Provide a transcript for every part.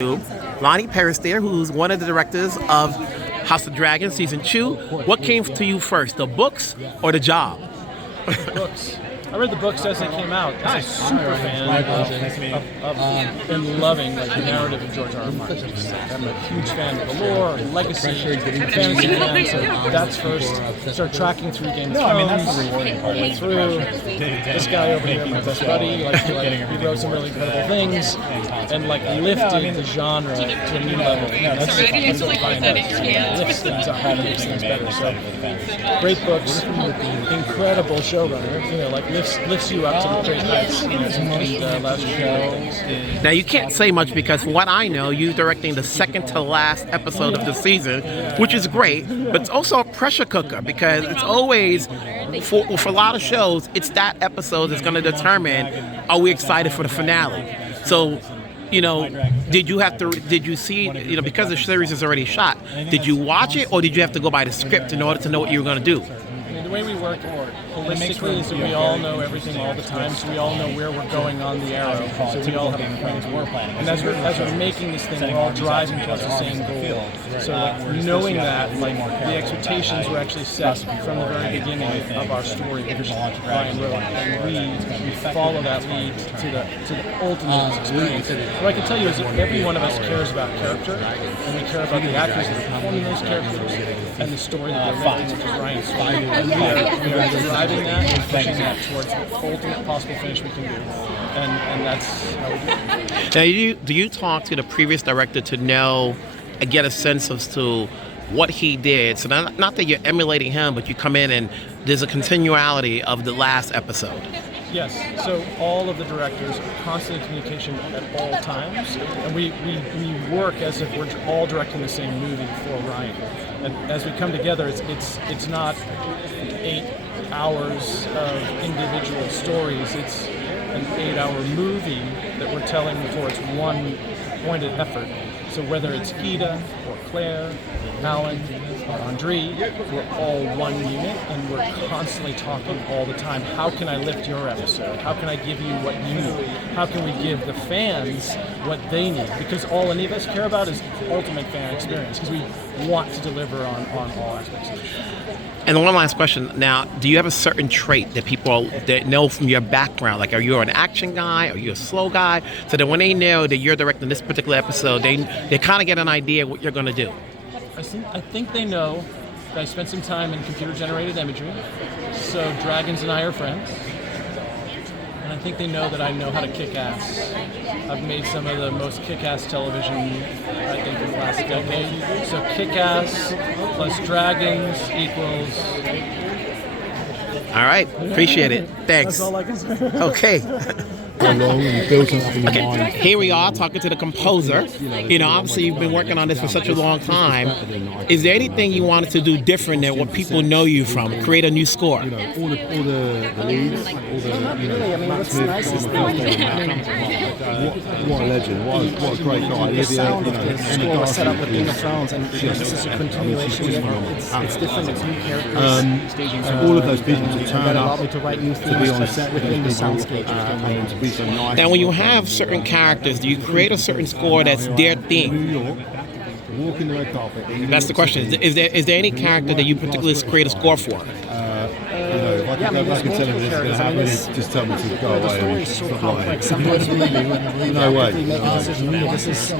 Lonnie Paris there, who's one of the directors of House of Dragon Season 2. What came to you first, the books or the job? Books. I read the books as they came out. As a super fan of and loving the narrative of George R.R. Martin. I'm a huge fan of the lore, legacy, fantasy fan. So that's first. Start tracking through Game of Thrones, all the way through. This guy over here, my best buddy, he wrote some really incredible things and lifted the genre to a new level. That's lifts things up and makes things better. So great books, incredible showrunner. Lifts you up to the great heights. Now you can't say much because from what I know, you're directing the second to last episode of the season, which is great, but it's also a pressure cooker because it's always, for a lot of shows, it's that episode that's going to determine, are we excited for the finale? So, did you see, because the series is already shot, did you watch it or did you have to go by the script in order to know what you were going to do? The way we work holistically is that we all know everything all the time, so we all know where we're going on the arrow, so we all have a plan. And as we're making this thing, we're all driving towards the same goal. So knowing that, the expectations were actually set from the very beginning of our story, which Ryan wrote, and we follow that lead to the ultimate experience. What I can tell you is that every one of us cares about character, and we care about the actors that are performing those characters, and the story that they're making, which is Ryan's story. And we are driving that and pushing that towards the ultimate possible finish we can do. And that's how we do it. Now, do you talk to the previous director to know, get a sense as to what he did? So not that you're emulating him, but you come in and there's a continuality of the last episode. Yes, so all of the directors are constantly in communication at all times, and we work as if we're all directing the same movie for Ryan. And as we come together, it's not 8 hours of individual stories. It's an 8-hour movie that we're telling towards one pointed effort. So whether it's Ida or Claire, Alan, or Andre, we're all one unit, and we're constantly talking all the time. How can I lift your episode? How can I give you what you need? How can we give the fans what they need? Because all any of us care about is ultimate fan experience, because we want to deliver on all aspects of the show. And one last question. Now, do you have a certain trait that people that know from your background? Like, are you an action guy? Are you a slow guy? So that when they know that you're directing this particular episode, they kind of get an idea what you're going to do. I think they know that I spent some time in computer-generated imagery, so dragons and I are friends. And I think they know that I know how to kick ass. I've made some of the most kick-ass television, I think, in the last decade. So kick-ass plus dragons equals... All right, appreciate it. Thanks. That's all I can say. Okay. Okay, here we are talking to the composer. Obviously you've been working on this for such a long time. Is there anything you wanted to do different than what people know you from? Create a new score? All the leads, really. I mean, what's nice is what a legend! What a great guy! The sound of the score was set up with Game of Thrones, and this is a continuation. It's different. It's new characters. All of those people to turn up, to write new to be on themes set within the with people, soundscape. and to be so nice. Now, when you have certain characters, do you create a certain score that's their theme? New York, walking the red carpet. That's the question. Is there any character that you particularly create a score for? If I could go back and tell him this is going to happen, just tell me to go away. The story is so complex. Sometimes we No way. make a decision. This is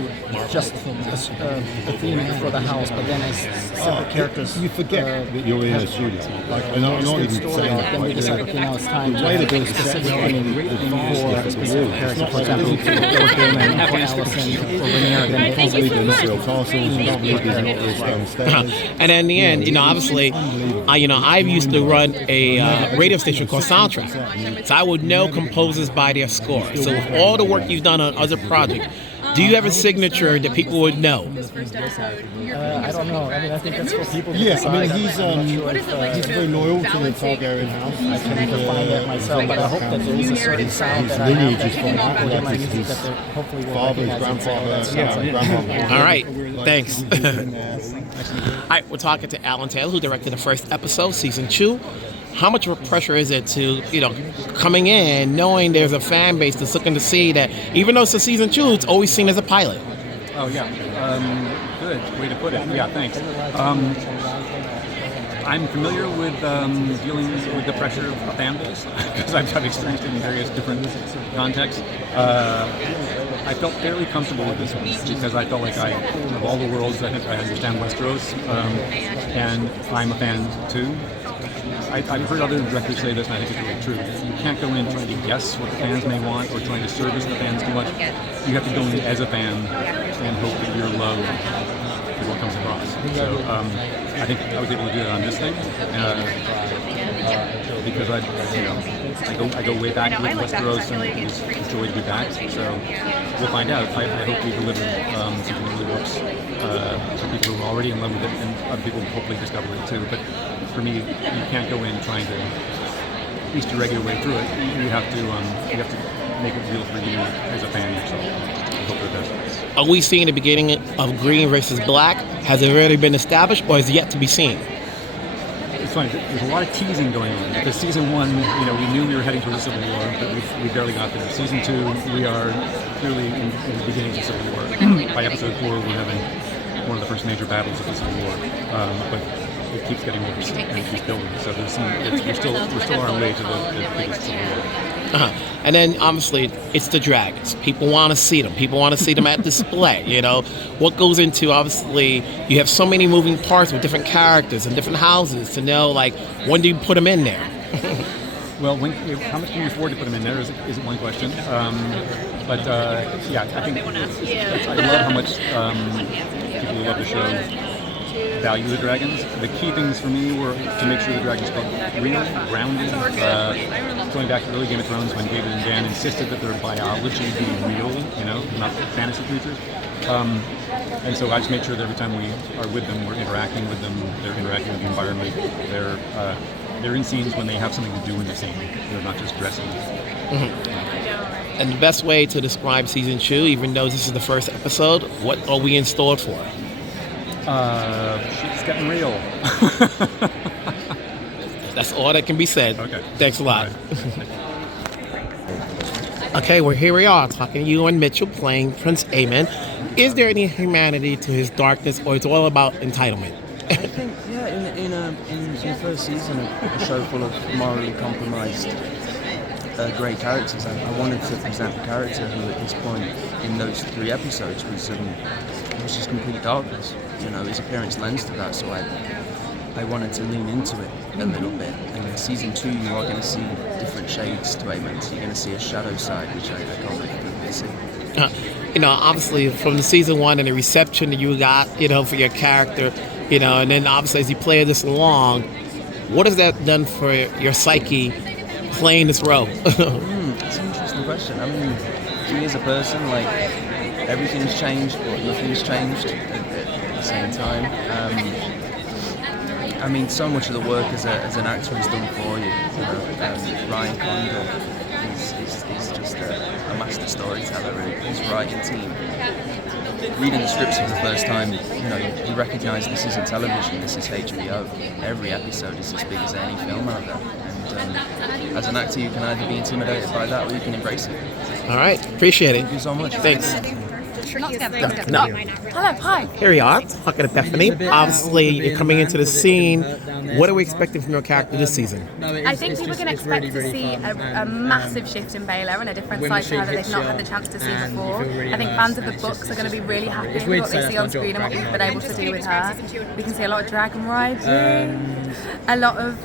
just a theme for the house, but then as separate characters, You forget that you're in a studio. And I'm not even saying that. then we decide, okay, now it's time The way to that make a those specific sets theme for a specific character. For example, for Damon, for Allison, for Rhaenyra, then I can't believe they're not real castles. I can't believe they're not real stone stairs. And in the end, obviously, I've used to run a radio station called Soundtrack. So I would know composers by their score. So with all the work you've done on other projects, do you have a signature that people would know? I don't know. I mean, I think that's for people to Yeah, decide. I mean, he's very loyal to the Targaryen house. I can't define that myself, but I hope that there is a certain sound that I have that people who hear my music that they hopefully will Father's recognize and say, grandfather, that sounds like grandmother. All right, thanks. All right, we're talking to Alan Taylor, who directed the first episode, season 2. How much of a pressure is it to, coming in, knowing there's a fan base that's looking to see that, even though it's a season 2, it's always seen as a pilot? Oh, yeah. Good way to put it. Yeah, thanks. I'm familiar with dealing with the pressure of a fan base because I've experienced it in various different contexts. I felt fairly comfortable with this one because I felt like of all the worlds, I think I understand Westeros, and I'm a fan too. I've heard other directors say this, and I think it's really true. You can't go in trying to guess what the fans may want or trying to service the fans too much. You have to go in as a fan and hope that your love is what comes across. So I think I was able to do that on this thing because I go way back with Westeros, and it's a joy to be back. So we'll find out. I hope we deliver something that really works for people who are already in love with it, and other people will hopefully discover it too. But for me, you can't go in trying to Easter egg your way through it. You have to make it real for you as a fan yourself. I hope it does. Are we seeing the beginning of green versus black? Has it already been established, or is it yet to be seen? It's funny. There's a lot of teasing going on. Because season 1, we knew we were heading towards a civil war, but we barely got there. Season 2, we are clearly in the beginning of the civil war. By episode 4, we're having one of the first major battles of the civil war. But it keeps getting worse and it keeps building. So there's we're still on our way to the biggest civil war. And then obviously it's the dragons. People want to see them. People want to see them at display. What goes into, obviously you have so many moving parts with different characters and different houses to know, like, when do you put them in there? Well, how much can you afford to put them in there is one question. But yeah, I think I love how much people who love the show value the dragons. The key things for me were to make sure the dragons felt real, grounded. Going back to early Game of Thrones when David and Dan insisted that their biology be real, not fantasy creatures. And so I just make sure that every time we are with them, we're interacting with them. They're interacting with the environment. They're in scenes when they have something to do in the scene. They're not just dressing. And the best way to describe season 2, even though this is the first episode, what are we in store for? Shit's getting real. That's all that can be said. Okay. Thanks a lot. Okay, well, here we are talking to Ewan Mitchell playing Prince Aemond. Is there any humanity to his darkness, or it's all about entitlement? I think, in the first season of a show full of morally compromised great characters, I wanted to present a character who at this point in those 3 episodes was just complete darkness. His appearance lends to that, so I wanted to lean into it a little bit. And in season 2, you are going to see different shades to Aemond. You're going to see a shadow side, which I can't wait for people to see. Obviously from the season 1 and the reception that you got, for your character, and then obviously as you play this along, what has that done for your psyche playing this role? It's an interesting question. I mean, me as a person, everything's changed, but nothing's changed at the same time. So much of the work as an actor is done for you. Ryan Condal is just a master storyteller, and his writing team. Reading the scripts for the first time, you recognise this isn't television, this is HBO. Every episode is as big as any film out there. And as an actor, you can either be intimidated by that or you can embrace it. All right, appreciate it. Thank you so much. Thanks. Hello, hi. Here we are, talking to Bethany. Obviously, you're coming into the scene. What are we expecting from your character this season? I think people can expect to see a massive shift in Baela and a different side to her that they've not had the chance to see before. I think fans of the books are going to be really happy with what they see on screen and what we've been able to do with her. We can see a lot of dragon riding, a lot of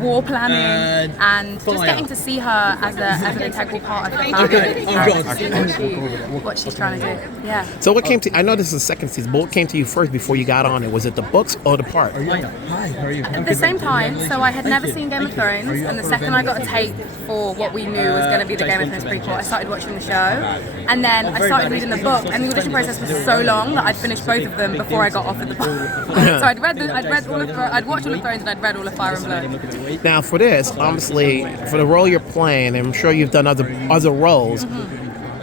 war planning, and just getting to see her as an integral part of the family and see what she's trying to do. Yeah. So what came to, I know this is the second season, but what came to you first before you got on it? Was it the books or the part? Hi, how are you? At the same time, so I had never seen Game of Thrones, and the second I got a tape for what we knew was going to be the Game of Thrones prequel, I started watching the show, and then I started reading the book, and the audition process was so long that I'd finished both of them before I got offered the book. So I'd watched all of Thrones and I'd read all of Fire and Blood. Now for this, obviously, for the role you're playing, and I'm sure you've done other roles,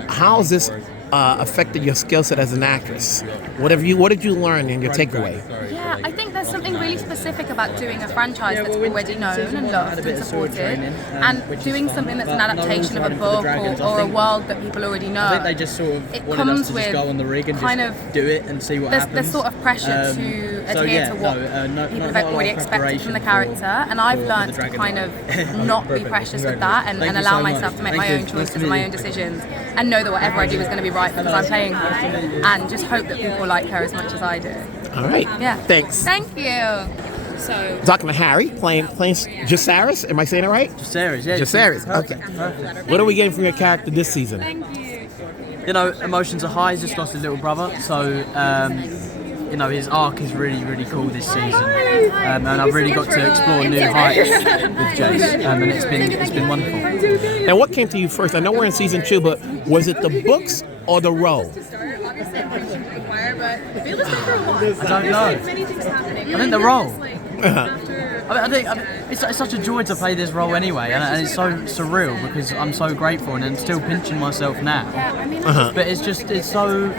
how has this affected your skill set as an actress? What did you learn in your takeaway? Yeah, I think there's something really specific about doing a franchise that's already known and loved and supported, and doing something that's an adaptation of a book or a world that people already know. I think they just sort of wanted us to just go on the rig and kind just of do it and see what happens. There's sort of pressure to adhere to what people have already expected from the character, and I've learned to kind of not be precious with that and allow myself to make my own choices and my own decisions, and know that whatever I do is going to be right because I'm playing her, and just hope that people like her as much as I do. All right. Yeah. Thanks. Thank you. So Talking to Harry, playing Jacaerys. Am I saying it right? Jacaerys, yeah. Jacaerys. Okay. What are we getting from your character this season? thank you. You know, emotions are high. He's just lost his little brother, so you know, his arc is really, really cool this season, and I've really got to explore new heights with Jace, and it's been wonderful. And what came to you first? I know we're in season 2, but was it the books or the role? I don't know. I think the role. I think it's such a joy to play this role anyway, and it's so surreal because I'm so grateful and I'm still pinching myself now. But it's so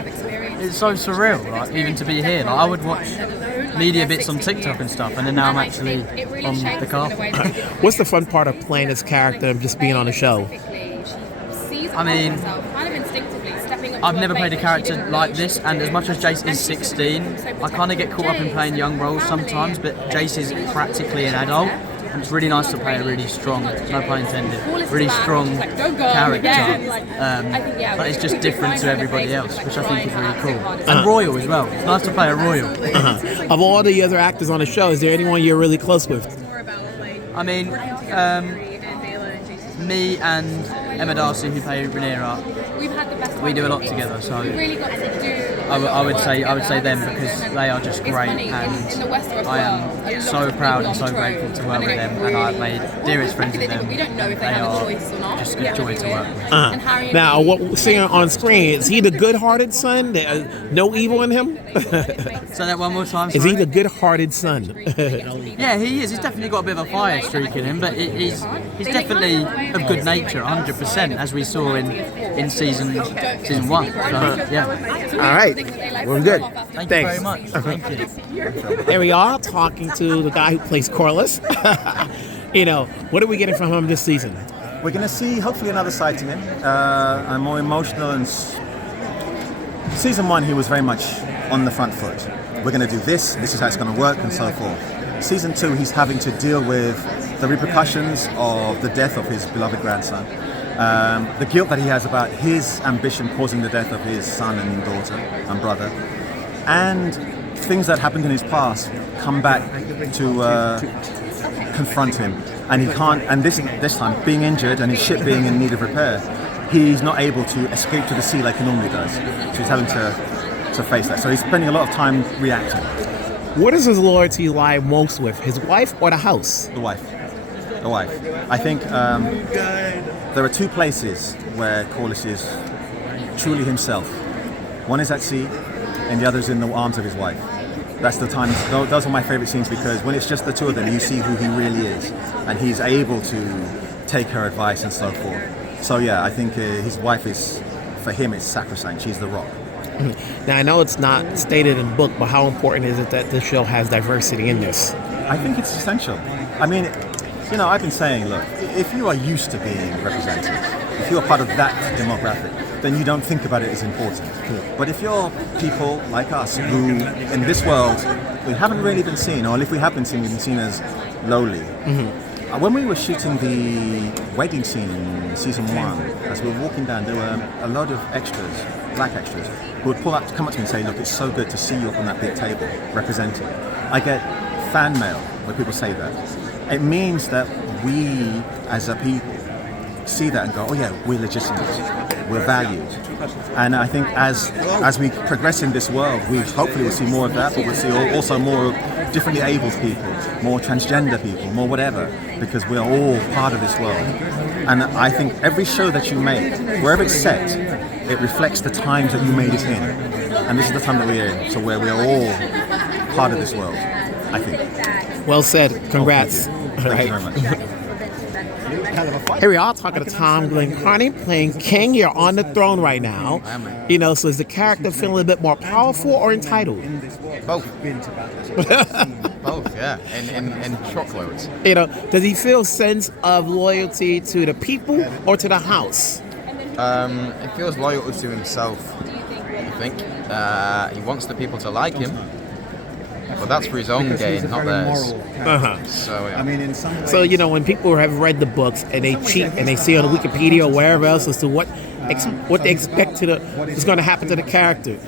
surreal, like even to be here. Like I would watch media bits on TikTok and stuff, and then now I'm actually on the carpet. What's the fun part of playing this character and just being on the show? I mean, I've never played a character like this, and as much as Jace is 16, I kind of get caught up in playing young roles sometimes, but Jace is practically an adult, and it's really nice to play a really strong, no pun intended, really strong character, but it's just different to everybody else, which I think is really cool. And royal as well. It's nice to play a royal. Of all the other actors on the show, is there anyone you're really close with? I mean, me and Emma Darcy, who play Rhaenyra, we do a lot together, so I would say them because they are just great, and I am so proud and so grateful to work with them, and I've made dearest friends with them. They are just a joy to work with. Now, what we're seeing on screen, is he the good-hearted son? No evil in him? Say that one more time. Is he the good-hearted son? Yeah, he is. He's definitely got a bit of a fire streak in him, but he's definitely of good nature, 100%, as we saw in season 1. So, yeah. All right. We're good. Thank Thanks. you very much. Thank you. Here we are talking to the guy who plays Corlys. You know, what are we getting from him this season? We're going to see hopefully another side to him, and more emotional. And season 1, he was very much on the front foot. We're going to do this is how it's going to work, and so forth. Season 2, he's having to deal with the repercussions of the death of his beloved grandson, the guilt that he has about his ambition causing the death of his son and daughter and brother, and things that happened in his past come back to confront him, and he can't. And this time, being injured and his ship being in need of repair, he's not able to escape to the sea like he normally does. So he's having to face that. So he's spending a lot of time reacting. Where does his loyalty lie most with, his wife or the house? The wife. I think there are 2 places where Corlys is truly himself. One is at sea, and the other is in the arms of his wife. That's the times. Those are my favorite scenes, because when it's just the 2 of them, you see who he really is, and he's able to take her advice and so forth. So yeah, I think his wife is, for him, it's sacrosanct. She's the rock. Now, I know it's not stated in the book, but how important is it that this show has diversity in this? I think it's essential. I mean, you know, I've been saying, look, if you are used to being represented, if you're part of that demographic, then you don't think about it as important. But if you're people like us who, in this world, we haven't really been seen, or if we have been seen, we've been seen as lowly. When we were shooting the wedding scene in season 1, as we were walking down, there were a lot of extras, black extras, who would come up to me and say, look, it's so good to see you up on that big table, representing. I get fan mail where people say that. It means that we, as a people, see that and go, oh yeah, we're legitimate, we're valued. And I think as we progress in this world, we hopefully will see more of that, but we'll see also more differently abled people, more transgender people, more whatever, because we're all part of this world. And I think every show that you make, wherever it's set, it reflects the times that you made it in. And this is the time that we're in, so where we're all part of this world, I think. Well said. Congrats. Thank you very much. Here we are talking to Tom Glynn-Carney playing King. You're on the throne right now. You know, so is the character feeling a bit more powerful or entitled? Both. Both, yeah. In truckloads. You know, does he feel a sense of loyalty to the people or to the house? He feels loyal to himself, I think. He wants the people to like him. But that's for his own gain, not theirs. So, yeah. So, you know, when people have read the books and they cheat and they see on Wikipedia or wherever else as to what they expect is going to happen to the character,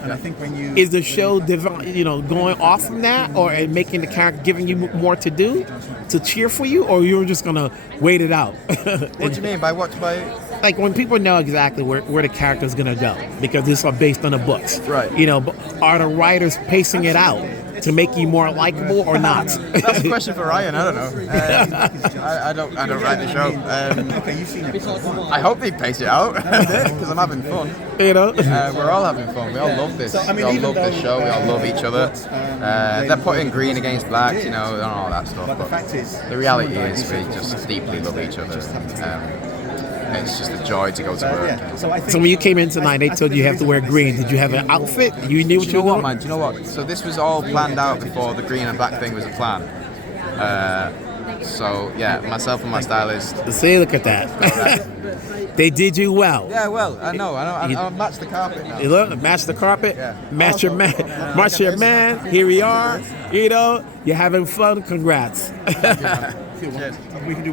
is the show, going off from that, or making the character, giving you more to do, to cheer for you, or you're just going to wait it out? What do you mean by what? Like when people know exactly where the character is going to go, because these are based on the books. Right. You know, are the writers pacing it out to make you more likable or not? That's a question for Ryan. I don't know. I don't write the show. I hope they pace it out because I'm having fun. You know, we're all having fun. We all love this. We all love this show. We all love each other. They're putting green against black, and all that stuff. But the reality is, we just deeply love each other. It's just a joy to go to work. So when you came in tonight, they told you have to wear green. Did you have an outfit? You knew what you were man? Do you know what? So this was all planned out before the green and black thing was a plan. So yeah, myself and my stylist. See, look at that. They did you well. Yeah, well, I know. I matched the carpet now. You look, match the carpet. Yeah. Match your man. Match your man. Here we are. You're having fun. Congrats. We can do